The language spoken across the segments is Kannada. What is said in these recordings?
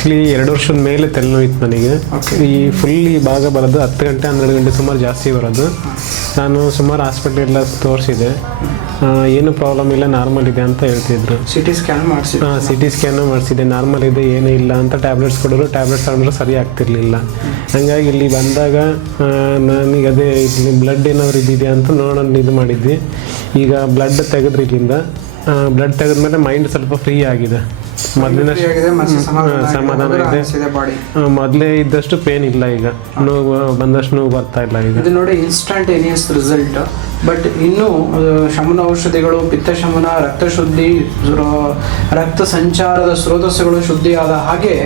ಆ್ಯಕ್ಚುಲಿ 2 ವರ್ಷದ ಮೇಲೆ ತಲೆನೋವು ಇತ್ತು ನನಗೆ. ಈ ಫುಲ್ ಈ ಭಾಗ ಬರೋದು 10 ಗಂಟೆ 12 ಗಂಟೆ ಸುಮಾರು ಜಾಸ್ತಿ ಬರೋದು. ನಾನು ಸುಮಾರು ಹಾಸ್ಪಿಟ್ಲ್ ಎಲ್ಲ ತೋರಿಸಿದೆ, ಏನು ಪ್ರಾಬ್ಲಮ್ ಇಲ್ಲ, ನಾರ್ಮಲ್ ಇದೆ ಅಂತ ಹೇಳ್ತಿದ್ರು. CT ಸ್ಕ್ಯಾನ್ ಮಾಡಿಸಿದೆ? CT ಸ್ಕ್ಯಾನು ಮಾಡಿಸಿದೆ, ನಾರ್ಮಲ್ ಇದೆ, ಏನೂ ಇಲ್ಲ ಅಂತ ಟ್ಯಾಬ್ಲೆಟ್ಸ್ ಕೊಡೋರು. ಟ್ಯಾಬ್ಲೆಟ್ಸ್ ತಗೊಂಡ್ರೆ ಸರಿ ಆಗ್ತಿರ್ಲಿಲ್ಲ. ಹಂಗಾಗಿ ಇಲ್ಲಿ ಬಂದಾಗ ನನಗೆ ಅದೇ ಇಲ್ಲಿ ಬ್ಲಡ್ ಏನಾದ್ರು ಇದ್ದಿದೆ ಅಂತ ನೋಡೋಣ ಇದು ಮಾಡಿದ್ವಿ. ಈಗ ಬ್ಲಡ್ ತೆಗೆದ್ರಿ ಇಲ್ಲಿಂದ. ಬ್ಲಡ್ ತೆಗೆದ್ಮೇಲೆ ಮೈಂಡ್ ಸ್ವಲ್ಪ ಫ್ರೀ ಆಗಿದೆ, ಮೊದಲಿನ ಸಮಾಧಾನ ಇದೆ. ಮೊದಲೇ ಇದ್ದಷ್ಟು ಪೇನ್ ಇಲ್ಲ, ಈಗ ನೋವು ಬಂದಷ್ಟು ನೋವು ಬರ್ತಾ ಇಲ್ಲ. ಈಗ ಇದು ನೋಡಿ ಇನ್ಸ್ಟಂಟೇನಿಯಸ್ ರಿಸಲ್ಟ್. ಬಟ್ ಇನ್ನೂ ಶಮನ ಔಷಧಿಗಳು, ಪಿತ್ತ ಶಮನ, ರಕ್ತ ಶುದ್ಧಿ, ರಕ್ತ ಸಂಚಾರದ ಸ್ರೋತಸ್ಸುಗಳು ಶುದ್ಧಿಯಾದ ಹಾಗೆ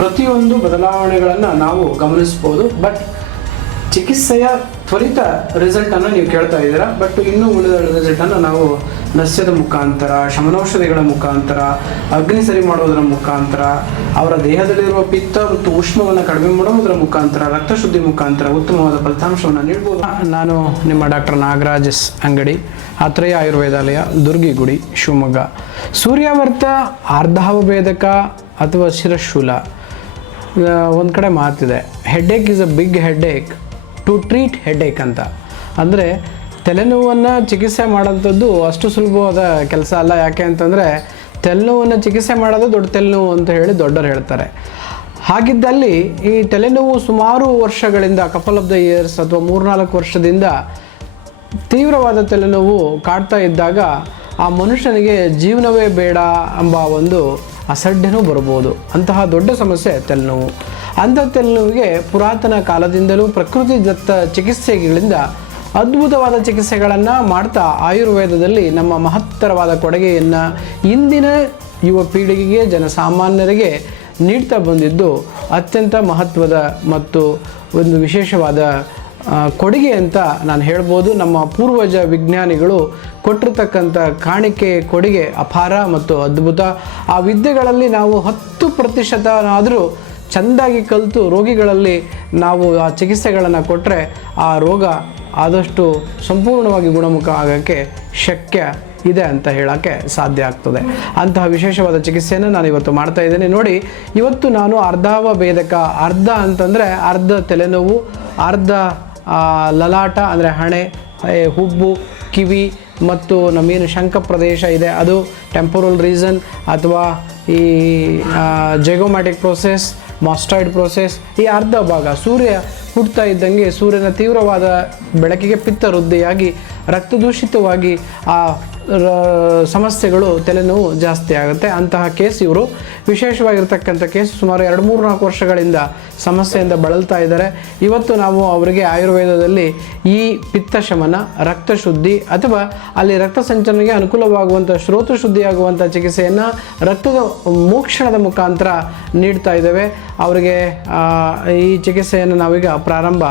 ಪ್ರತಿಯೊಂದು ಬದಲಾವಣೆಗಳನ್ನು ನಾವು ಗಮನಿಸ್ಬೋದು. ಬಟ್ ಚಿಕಿತ್ಸೆಯ ತ್ವರಿತ ರಿಸಲ್ಟನ್ನು ನೀವು ಕೇಳ್ತಾ ಇದ್ದೀರಾ. ಬಟ್ ಇನ್ನೂ ಉಳಿದ ರಿಸಲ್ಟನ್ನು ನಾವು ನಸ್ಯದ ಮುಖಾಂತರ, ಶಮನೌಷಧಿಗಳ ಮುಖಾಂತರ, ಅಗ್ನಿ ಸರಿ ಮಾಡೋದರ ಮುಖಾಂತರ, ಅವರ ದೇಹದಲ್ಲಿರುವ ಪಿತ್ತ ಮತ್ತು ಉಷ್ಣವನ್ನು ಕಡಿಮೆ ಮಾಡೋದರ ಮುಖಾಂತರ, ರಕ್ತ ಶುದ್ಧಿ ಮುಖಾಂತರ ಉತ್ತಮವಾದ ಫಲಿತಾಂಶವನ್ನು ನೀಡಬಹುದು. ನಾನು ನಿಮ್ಮ ಡಾಕ್ಟರ್ ನಾಗರಾಜ್ ಎಸ್ ಅಂಗಡಿ, ಆತ್ರೇಯ ಆಯುರ್ವೇದಾಲಯ, ದುರ್ಗಿಗುಡಿ, ಶಿವಮೊಗ್ಗ. ಸೂರ್ಯಾವರ್ತ ಅರ್ಧಾವಭೇದಕ ಅಥವಾ ಶಿರಶೂಲ. ಒಂದು ಕಡೆ ಮಾತಿದೆ, headache is a big headache to treat headache ಅಂತ. ಅಂದರೆ ತಲೆನೋವನ್ನು ಚಿಕಿತ್ಸೆ ಮಾಡೋಂಥದ್ದು ಅಷ್ಟು ಸುಲಭವಾದ ಕೆಲಸ ಅಲ್ಲ. ಯಾಕೆ ಅಂತಂದರೆ ತಲೆನೋವನ್ನು ಚಿಕಿತ್ಸೆ ಮಾಡೋದು ದೊಡ್ಡ ತಲೆನೋವು ಅಂತ ಹೇಳಿ ದೊಡ್ಡರು ಹೇಳ್ತಾರೆ. ಹಾಗಿದ್ದಲ್ಲಿ ಈ ತಲೆನೋವು ಸುಮಾರು ವರ್ಷಗಳಿಂದ, ಕಪಲ್ ಆಫ್ ದ ಇಯರ್ಸ್ ಅಥವಾ 3-4 ವರ್ಷದಿಂದ ತೀವ್ರವಾದ ತಲೆನೋವು ಕಾಡ್ತಾ ಇದ್ದಾಗ ಆ ಮನುಷ್ಯನಿಗೆ ಜೀವನವೇ ಬೇಡ ಎಂಬ ಒಂದು ಅಸಡ್ಡೆನೂ ಬರ್ಬೋದು. ಅಂತಹ ದೊಡ್ಡ ಸಮಸ್ಯೆ ತಲೆನೋವು. ಅಂಥ ತಲೆನೋವಿಗೆ ಪುರಾತನ ಕಾಲದಿಂದಲೂ ಪ್ರಕೃತಿದತ್ತ ಚಿಕಿತ್ಸೆಗಳಿಂದ ಅದ್ಭುತವಾದ ಚಿಕಿತ್ಸೆಗಳನ್ನು ಮಾಡ್ತಾ ಆಯುರ್ವೇದದಲ್ಲಿ ನಮ್ಮ ಮಹತ್ತರವಾದ ಕೊಡುಗೆಯನ್ನು ಇಂದಿನ ಯುವ ಪೀಳಿಗೆಗೆ, ಜನಸಾಮಾನ್ಯರಿಗೆ ನೀಡ್ತಾ ಬಂದಿದ್ದು ಅತ್ಯಂತ ಮಹತ್ವದ ಮತ್ತು ಒಂದು ವಿಶೇಷವಾದ ಕೊಡುಗೆ ಅಂತ ನಾನು ಹೇಳ್ಬೋದು. ನಮ್ಮ ಪೂರ್ವಜ ವಿಜ್ಞಾನಿಗಳು ಕೊಟ್ಟಿರ್ತಕ್ಕಂಥ ಕಾಣಿಕೆ ಕೊಡುಗೆ ಅಪಾರ ಮತ್ತು ಅದ್ಭುತ. ಆ ವಿದ್ಯೆಗಳಲ್ಲಿ ನಾವು 10% ಆದರೂ ಚೆಂದಾಗಿ ಕಲಿತು ರೋಗಿಗಳಲ್ಲಿ ನಾವು ಆ ಚಿಕಿತ್ಸೆಗಳನ್ನು ಕೊಟ್ಟರೆ ಆ ರೋಗ ಆದಷ್ಟು ಸಂಪೂರ್ಣವಾಗಿ ಗುಣಮುಖ ಆಗೋಕ್ಕೆ ಶಕ್ಯ ಇದೆ ಅಂತ ಹೇಳೋಕ್ಕೆ ಸಾಧ್ಯ ಆಗ್ತದೆ. ಅಂತಹ ವಿಶೇಷವಾದ ಚಿಕಿತ್ಸೆಯನ್ನು ನಾನು ಇವತ್ತು ಮಾಡ್ತಾ ಇದ್ದೇನೆ. ನೋಡಿ, ಇವತ್ತು ನಾನು ಅರ್ಧಾವಭೇದಕ, ಅರ್ಧ ಅಂತಂದರೆ ಅರ್ಧ ತಲೆನೋವು, ಅರ್ಧ ಲಲಾಟ ಅಂದರೆ ಹಣೆ, ಹುಬ್ಬು, ಕಿವಿ ಮತ್ತು ನಮ್ಮೇನು ಶಂಕ ಪ್ರದೇಶ ಇದೆ ಅದು ಟೆಂಪೊರಲ್ ರೀಸನ್ ಅಥವಾ ಈ ಜೈಗೋಮ್ಯಾಟಿಕ್ ಪ್ರೋಸೆಸ್, ಮಾಸ್ಟಾಯ್ಡ್ ಪ್ರೋಸೆಸ್, ಈ ಅರ್ಧ ಭಾಗ ಸೂರ್ಯ ಹುಡ್ತಾ ಇದ್ದಂಗೆ ಸೂರ್ಯನ ತೀವ್ರವಾದ ಬೆಳಕಿಗೆ ಪಿತ್ತ ವೃದ್ಧಿಯಾಗಿ ರಕ್ತದೂಷಿತವಾಗಿ ಆ ಸಮಸ್ಯೆಗಳು, ತಲೆನೋವು ಜಾಸ್ತಿ ಆಗುತ್ತೆ. ಅಂತಹ ಕೇಸ್ ಇವರು ವಿಶೇಷವಾಗಿರ್ತಕ್ಕಂಥ ಕೇಸ್. ಸುಮಾರು 2-3-4 ವರ್ಷಗಳಿಂದ ಸಮಸ್ಯೆಯಿಂದ ಬಳಲ್ತಾ ಇದ್ದಾರೆ. ಇವತ್ತು ನಾವು ಅವರಿಗೆ ಆಯುರ್ವೇದದಲ್ಲಿ ಈ ಪಿತ್ತ ಶಮನ, ರಕ್ತ ಶುದ್ಧಿ ಅಥವಾ ಅಲ್ಲಿ ರಕ್ತ ಸಂಚಲನೆಗೆ ಅನುಕೂಲವಾಗುವಂಥ ಶ್ರೋತ ಶುದ್ಧಿಯಾಗುವಂಥ ಚಿಕಿತ್ಸೆಯನ್ನು ರಕ್ತದ ಮೋಕ್ಷಣದ ಮುಖಾಂತರ ನೀಡ್ತಾ ಇದ್ದೇವೆ. ಅವರಿಗೆ ಈ ಚಿಕಿತ್ಸೆಯನ್ನು ನಾವೀಗ ಪ್ರಾರಂಭ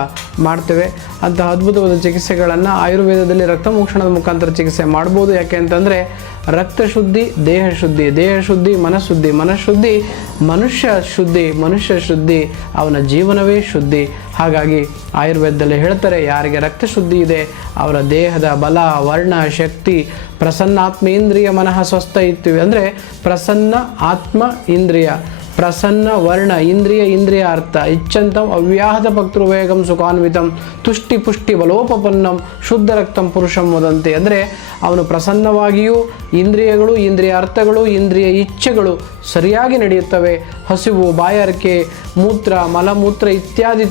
ಮಾಡ್ತೇವೆ. ಅಂತಹ ಅದ್ಭುತವಾದ ಚಿಕಿತ್ಸೆಗಳನ್ನು ಆಯುರ್ವೇದದಲ್ಲಿ ರಕ್ತ ಮೋಕ್ಷಣದ ಮುಖಾಂತರ ಚಿಕಿತ್ಸೆ ಮಾಡ್ಬೋದು. ಯಾಕೆ ಅಂತಂದರೆ ರಕ್ತ ಶುದ್ಧಿ, ದೇಹ ಶುದ್ಧಿ, ದೇಹ ಶುದ್ಧಿ, ಮನಃಶುದ್ಧಿ, ಮನಃಶುದ್ಧಿ ಮನುಷ್ಯ ಶುದ್ಧಿ, ಮನುಷ್ಯ ಶುದ್ಧಿ ಅವನ ಜೀವನವೇ ಶುದ್ಧಿ. ಹಾಗಾಗಿ ಆಯುರ್ವೇದದಲ್ಲಿ ಹೇಳ್ತಾರೆ, ಯಾರಿಗೆ ರಕ್ತ ಶುದ್ಧಿ ಇದೆ ಅವರ ದೇಹದ ಬಲ, ವರ್ಣ, ಶಕ್ತಿ, ಪ್ರಸನ್ನಾತ್ಮೇಂದ್ರಿಯ ಮನಃ ಸ್ವಸ್ಥ ಇತ್ತೀವಿ. ಅಂದರೆ ಪ್ರಸನ್ನ ಆತ್ಮ ಇಂದ್ರಿಯ, ಪ್ರಸನ್ನ ವರ್ಣ ಇಂದ್ರಿಯ, ಇಂದ್ರಿಯ ಅರ್ಥ, ಇಚ್ಛಂತಂ ಅವ್ಯಾಹತ ಭಕ್ತೃವೇಗಂ ಸುಖಾನ್ವಿತಂ ತುಷ್ಟಿ ಪುಷ್ಟಿ ಬಲೋಪಪನ್ನಂ ಶುದ್ಧ ರಕ್ತಂ ಪುರುಷಂ ವದಂತಿ. ಅಂದರೆ ಅವನು ಪ್ರಸನ್ನವಾಗಿಯೂ ಇಂದ್ರಿಯಗಳು, ಇಂದ್ರಿಯ ಅರ್ಥಗಳು, ಇಂದ್ರಿಯ ಇಚ್ಛೆಗಳು ಸರಿಯಾಗಿ ನಡೆಯುತ್ತವೆ. ಹಸಿವು, ಬಾಯಾರಿಕೆ, ಮೂತ್ರ, ಮಲಮೂತ್ರ ಇತ್ಯಾದಿ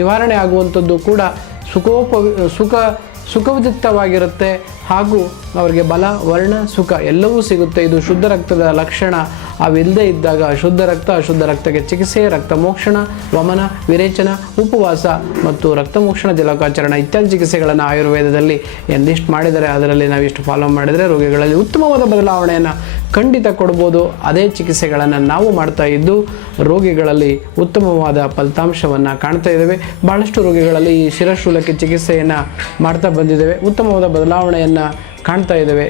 ನಿವಾರಣೆ ಆಗುವಂಥದ್ದು ಕೂಡ ಸುಖವಿದಿತ್ತವಾಗಿರುತ್ತೆ. ಹಾಗೂ ಅವರಿಗೆ ಬಲ, ವರ್ಣ, ಸುಖ ಎಲ್ಲವೂ ಸಿಗುತ್ತೆ. ಇದು ಶುದ್ಧ ರಕ್ತದ ಲಕ್ಷಣ. ಅವಿಲ್ಲದೆ ಇದ್ದಾಗ ಅಶುದ್ಧ ರಕ್ತ, ಅಶುದ್ಧ ರಕ್ತಕ್ಕೆ ಚಿಕಿತ್ಸೆ, ರಕ್ತ ಮೋಕ್ಷಣ, ವಮನ, ವಿರೇಚನ, ಉಪವಾಸ ಮತ್ತು ರಕ್ತ ಮೋಕ್ಷಣ, ಜಲಕಾಚರಣ ಇತ್ಯಾದಿ ಚಿಕಿತ್ಸೆಗಳನ್ನು ಆಯುರ್ವೇದದಲ್ಲಿ ಲಿಸ್ಟ್ ಮಾಡಿದರೆ ಅದರಲ್ಲಿ ನಾವಿಷ್ಟು ಫಾಲೋ ಮಾಡಿದರೆ ರೋಗಿಗಳಲ್ಲಿ ಉತ್ತಮವಾದ ಬದಲಾವಣೆಯನ್ನು ಖಂಡಿತ ಕೊಡ್ಬೋದು. ಅದೇ ಚಿಕಿತ್ಸೆಗಳನ್ನು ನಾವು ಮಾಡ್ತಾ ಇದ್ದು ರೋಗಿಗಳಲ್ಲಿ ಉತ್ತಮವಾದ ಫಲಿತಾಂಶವನ್ನು ಕಾಣ್ತಾ ಇದ್ದೇವೆ. ಭಾಳಷ್ಟು ರೋಗಿಗಳಲ್ಲಿ ಈ ಶಿರಶೂಲಕ್ಕೆ ಚಿಕಿತ್ಸೆಯನ್ನು ಮಾಡ್ತಾ ಬಂದಿದ್ದೇವೆ, ಉತ್ತಮವಾದ ಬದಲಾವಣೆಯನ್ನು ಕಾಣ್ತಾ ಇದ್ದೇವೆ.